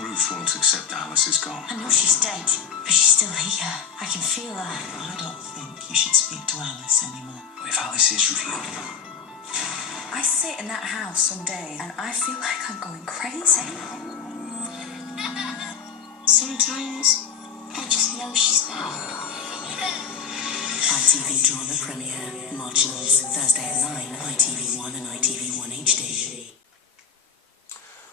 Ruth won't accept Alice is gone. I know she's dead, but she's still here. I can feel her. I don't think you should speak to Alice anymore. What if Alice is real? I sit in that house some days and I feel like I'm going crazy. Sometimes I just know she's back. ITV drama premiere, Marchlands, Thursday at 9, ITV1 and ITV1 HD.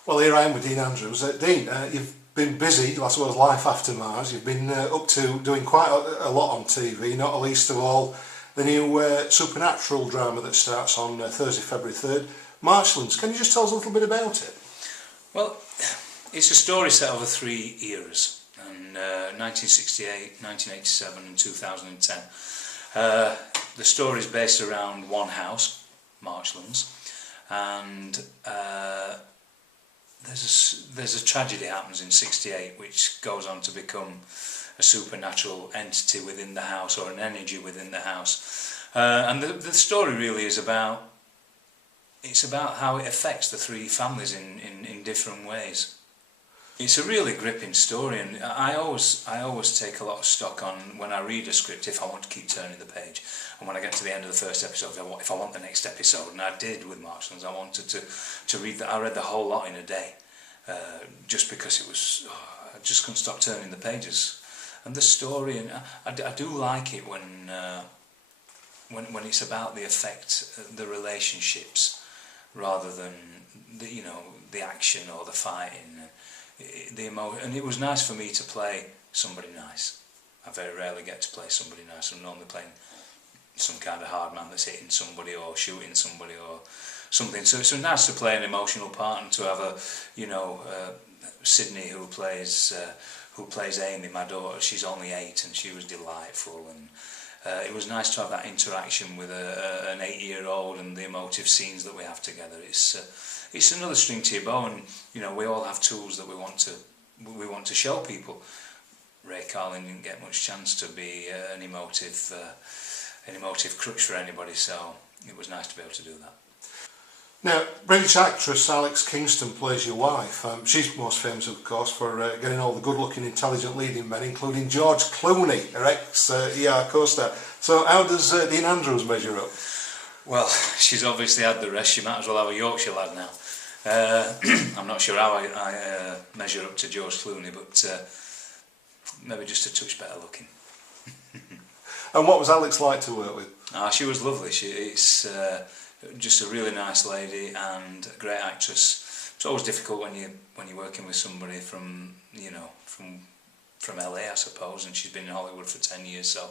Well, here I am with Dean Andrews. Dean, you've been busy, I suppose, Life After Mars. You've been up to doing quite a lot on TV, not least of all the new supernatural drama that starts on Thursday, February 3rd. Marchlands, can you just tell us a little bit about it? Well, it's a story set over 3 eras, 1968, 1987 and 2010. The story is based around one house, Marchlands, and there's a tragedy happens in 68 which goes on to become a supernatural entity within the house, or an energy within the house, and the story really is about how it affects the 3 families in different ways. It's a really gripping story, and I always take a lot of stock on when I read a script if I want to keep turning the page, and when I get to the end of the first episode if I want the next episode, and I did with Marchlands. I wanted to read that. I read the whole lot in a day, just because it was I just couldn't stop turning the pages, and the story, and I do like it when it's about the effect, the relationships, rather than the action or the fighting. The emotion, and it was nice for me to play somebody nice. I very rarely get to play somebody nice. I'm normally playing some kind of hard man that's hitting somebody or shooting somebody or something. So it's nice to play an emotional part, and to have Sydney who plays Amy, my daughter. She's only 8 and she was delightful, and it was nice to have that interaction with an 8-year-old and the emotive scenes that we have together. It's another string to your bow, and we all have tools that we want to show people. Ray Carlin didn't get much chance to be an emotive crutch for anybody, so it was nice to be able to do that. Now, British actress Alex Kingston plays your wife. She's most famous, of course, for getting all the good-looking, intelligent leading men, including George Clooney, her ex-ER co-star. So how does Dean Andrews measure up? Well, she's obviously had the rest. She might as well have a Yorkshire lad now. I'm not sure how I measure up to George Clooney, but maybe just a touch better looking. And what was Alex like to work with? She was lovely. It's just a really nice lady and a great actress. It's always difficult when you're working with somebody from LA, I suppose, and she's been in Hollywood for 10 years, so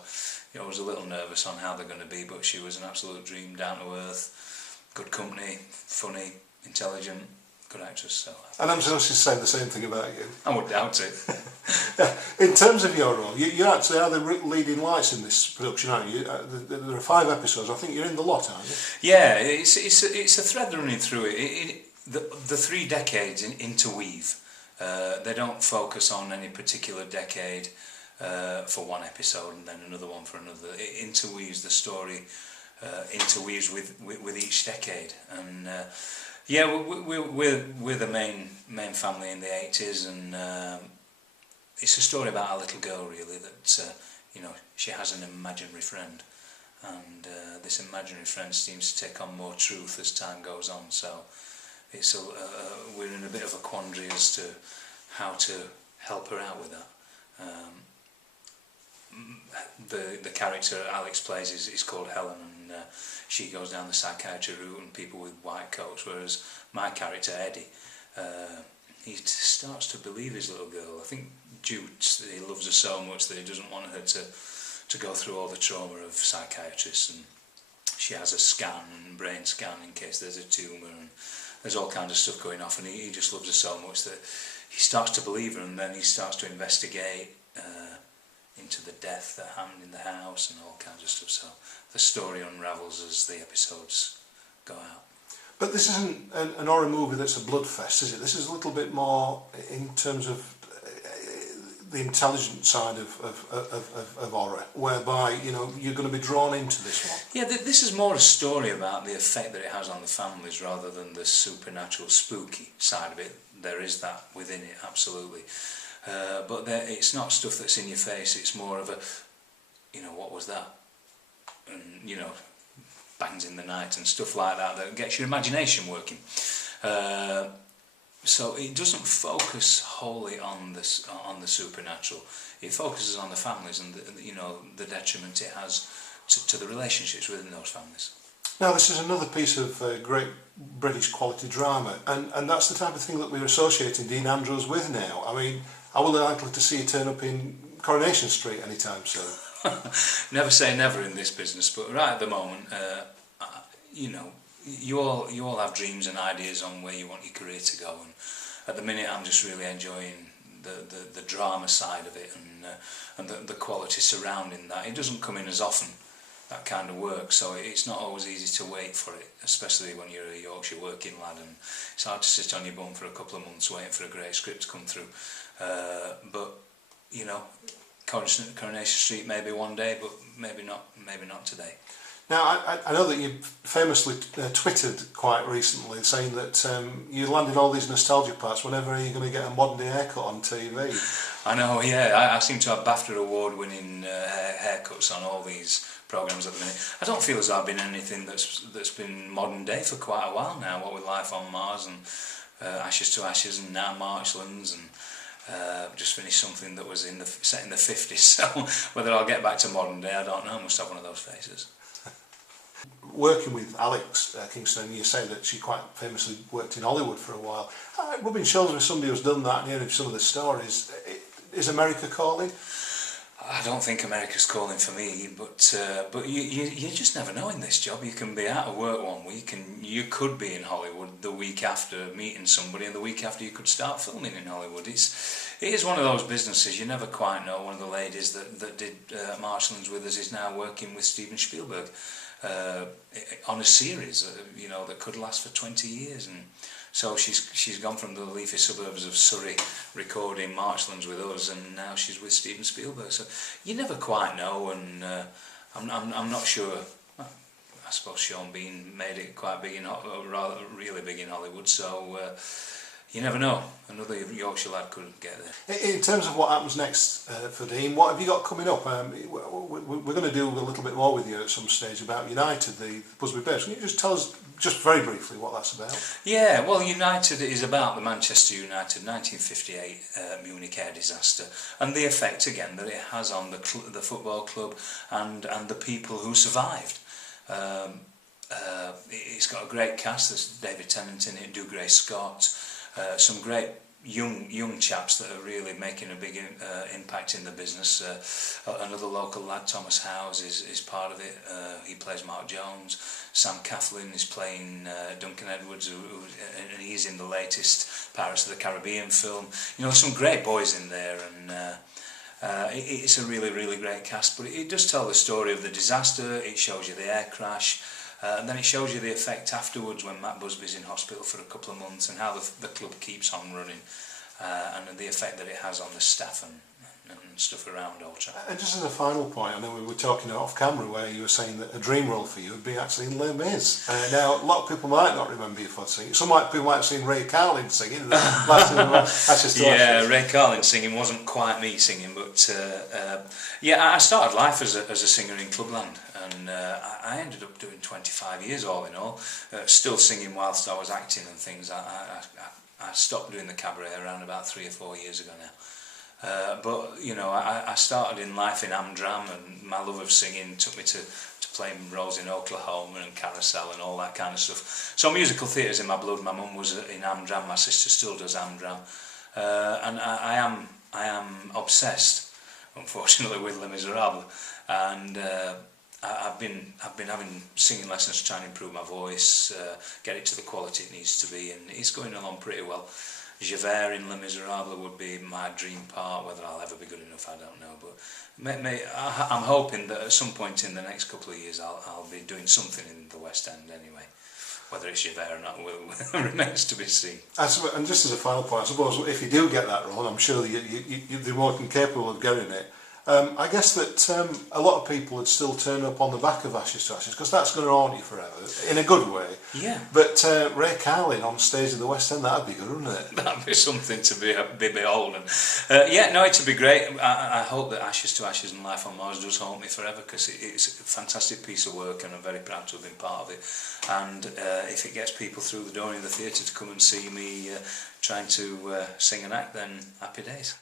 I was a little nervous on how they're going to be, but she was an absolute dream, down to earth, good company, funny, intelligent, good actress. So. And I'm supposed to say the same thing about you. I would doubt it. In terms of your role, you actually are the leading lights in this production, aren't you? There are 5 episodes. I think you're in the lot, aren't you? Yeah, it's a thread running through it. The 3 decades interweave. They don't focus on any particular decade for one episode and then another one for another. It interweaves the story, interweaves with each decade, and we're the main family in the 80s, and it's a story about a little girl really that she has an imaginary friend, and this imaginary friend seems to take on more truth as time goes on. So it's we're in a bit of a quandary as to how to help her out with that. The character Alex plays is called Helen, and she goes down the psychiatry route and people with white coats, whereas my character Eddie, he starts to believe his little girl. I think he loves her so much that he doesn't want her to go through all the trauma of psychiatrists, and she has a brain scan in case there's a tumour, and there's all kinds of stuff going off, and he just loves her so much that he starts to believe her, and then he starts to investigate into the death that happened in the house and all kinds of stuff. So the story unravels as the episodes go out. But this isn't an horror movie that's a blood fest, is it? This is a little bit more in terms of the intelligent side of horror, whereby you're going to be drawn into this one. Yeah, this is more a story about the effect that it has on the families rather than the supernatural, spooky side of it. There is that within it, absolutely. But it's not stuff that's in your face. It's more of a, what was that? And bangs in the night and stuff like that gets your imagination working. So it doesn't focus wholly on the supernatural. It focuses on the families and the detriment it has to the relationships within those families. Now, this is another piece of great British quality drama, and that's the type of thing that we're associating Dean Andrews with now. I mean, are we likely to see you turn up in Coronation Street anytime soon? Never say never in this business, but right at the moment, you all have dreams and ideas on where you want your career to go, and at the minute I'm just really enjoying the drama side of it and the quality surrounding that. It doesn't come in as often, that kind of work, so it's not always easy to wait for it, especially when you're a Yorkshire working lad, and it's hard to sit on your bum for a couple of months waiting for a great script to come through. But Coronation Street maybe one day, but maybe not today. Now, I know that you famously twittered quite recently saying that you landed all these nostalgia parts whenever you're going to get a modern day haircut on TV. I know, yeah. I seem to have BAFTA award-winning haircuts on all these programmes at the minute. I don't feel as though I've been anything that's been modern day for quite a while now, what with Life on Mars and Ashes to Ashes and now Marchlands, and just finished something that was set in the 50s, so whether I'll get back to modern day, I don't know. I must have one of those faces. Working with Alex Kingston, you say that she quite famously worked in Hollywood for a while. Rubbing shoulders with somebody who's done that and hearing some of the stories, is America calling? I don't think America's calling for me, but you just never know in this job. You can be out of work one week and you could be in Hollywood the week after meeting somebody, and the week after you could start filming in Hollywood. It is one of those businesses you never quite know. One of the ladies that did Marchlands with us is now working with Steven Spielberg on a series that could last for 20 years, and so she's gone from the leafy suburbs of Surrey recording Marchlands with us, and now she's with Steven Spielberg. So you never quite know, and I'm not sure. I suppose Sean Bean made it quite big rather really big in Hollywood, so you never know. Another Yorkshire lad could get there. In terms of what happens next for Dean, what have you got coming up? We're going to do a little bit more with you at some stage about United, the Busby Babes. Can you just tell us, just very briefly, what that's about? Yeah, well, United is about the Manchester United 1958 Munich air disaster and the effect, again, that it has on the football club and the people who survived. It's got a great cast. There's David Tennant in it, Dougray Scott, some great young chaps that are really making a big impact in the business. Another local lad, Thomas Howes, is part of it. He plays Mark Jones. Sam Coughlin is playing Duncan Edwards, and he's in the latest Pirates of the Caribbean film. Some great boys in there, and it's a really, really great cast. But it does tell the story of the disaster. It shows you the air crash. And then it shows you the effect afterwards when Matt Busby's in hospital for a couple of months, and how the club keeps on running, and the effect that it has on the staff and stuff around Old Trafford. And just as a final point, I know we were talking off camera where you were saying that a dream role for you would be actually in Les Mis. Now, a lot of people might not remember you for singing. People might have seen Ray Carlin singing. Ray Carlin singing wasn't quite me singing, but I started life as a singer in Clubland, and I ended up doing 25 years all in all, still singing whilst I was acting and things. I stopped doing the cabaret around about 3 or 4 years ago now. But I started in life in Amdram, and my love of singing took me to playing roles in Oklahoma and Carousel and all that kind of stuff. So musical theatre's in my blood. My mum was in Amdram, my sister still does Amdram, and I am obsessed, unfortunately, with Les Miserables, and I've been having singing lessons to try and improve my voice, get it to the quality it needs to be, and it's going along pretty well. Javert in Les Miserables would be my dream part. Whether I'll ever be good enough, I don't know. But I'm hoping that at some point in the next couple of years I'll be doing something in the West End anyway. Whether it's Javert or not remains to be seen. And just as a final point, I suppose if you do get that role, I'm sure you'd be more than capable of getting it. I guess that a lot of people would still turn up on the back of Ashes to Ashes, because that's going to haunt you forever, in a good way. Yeah. But Ray Carlin on stage in the West End, that'd be good, wouldn't it? That'd be something to be beholden. Yeah, no, it'd be great. I hope that Ashes to Ashes and Life on Mars does haunt me forever, because it's a fantastic piece of work and I'm very proud to have been part of it. And if it gets people through the door in the theatre to come and see me trying to sing and act, then happy days.